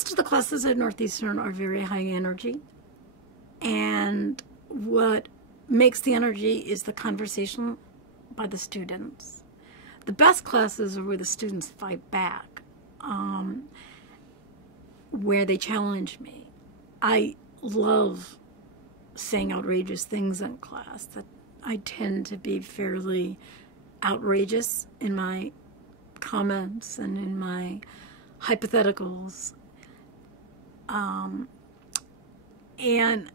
Most of the classes at Northeastern are very high energy, and what makes the energy is the conversation by the students. The best classes are where the students fight back, where they challenge me. I love saying outrageous things in class. That I tend to be fairly outrageous in my comments and in my hypotheticals. And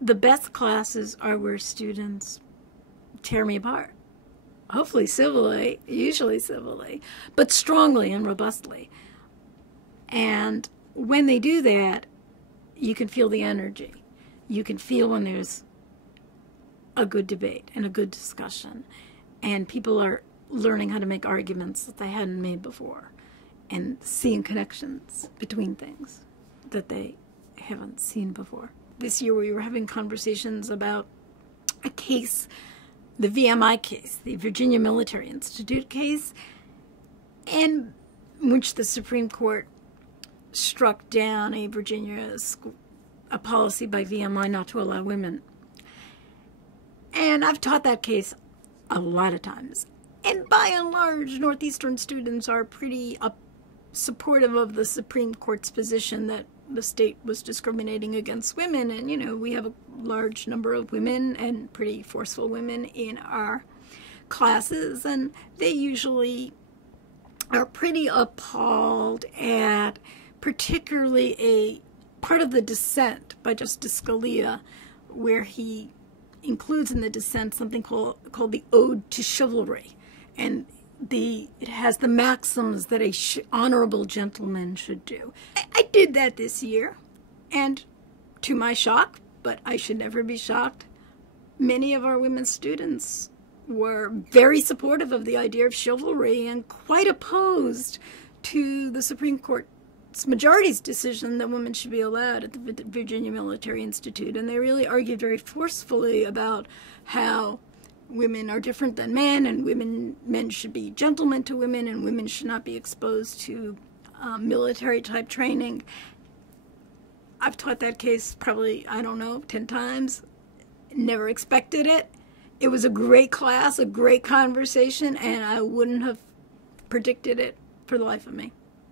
the best classes are where students tear me apart. Hopefully civilly, usually civilly, but strongly and robustly. And when they do that, you can feel the energy. You can feel when there's a good debate and a good discussion. And people are learning how to make arguments that they hadn't made before and seeing connections between things that they haven't seen before. This year we were having conversations about a case, the VMI case, the Virginia Military Institute case, in which the Supreme Court struck down a a policy by VMI not to allow women. And I've taught that case a lot of times. And by and large, Northeastern students are pretty supportive of the Supreme Court's position that the state was discriminating against women. And, you know, we have a large number of women and pretty forceful women in our classes. And they usually are pretty appalled at particularly a part of the dissent by Justice Scalia, where he includes in the dissent something called the Ode to Chivalry. And it has the maxims that a honorable gentleman should do. I did that this year, and to my shock, but I should never be shocked, many of our women students were very supportive of the idea of chivalry and quite opposed to the Supreme Court's majority's decision that women should be allowed at the Virginia Military Institute. And they really argued very forcefully about how women are different than men, and men should be gentlemen to women, and women should not be exposed to military-type training. I've taught that case probably, 10 times. Never expected it. It was a great class, a great conversation, and I wouldn't have predicted it for the life of me.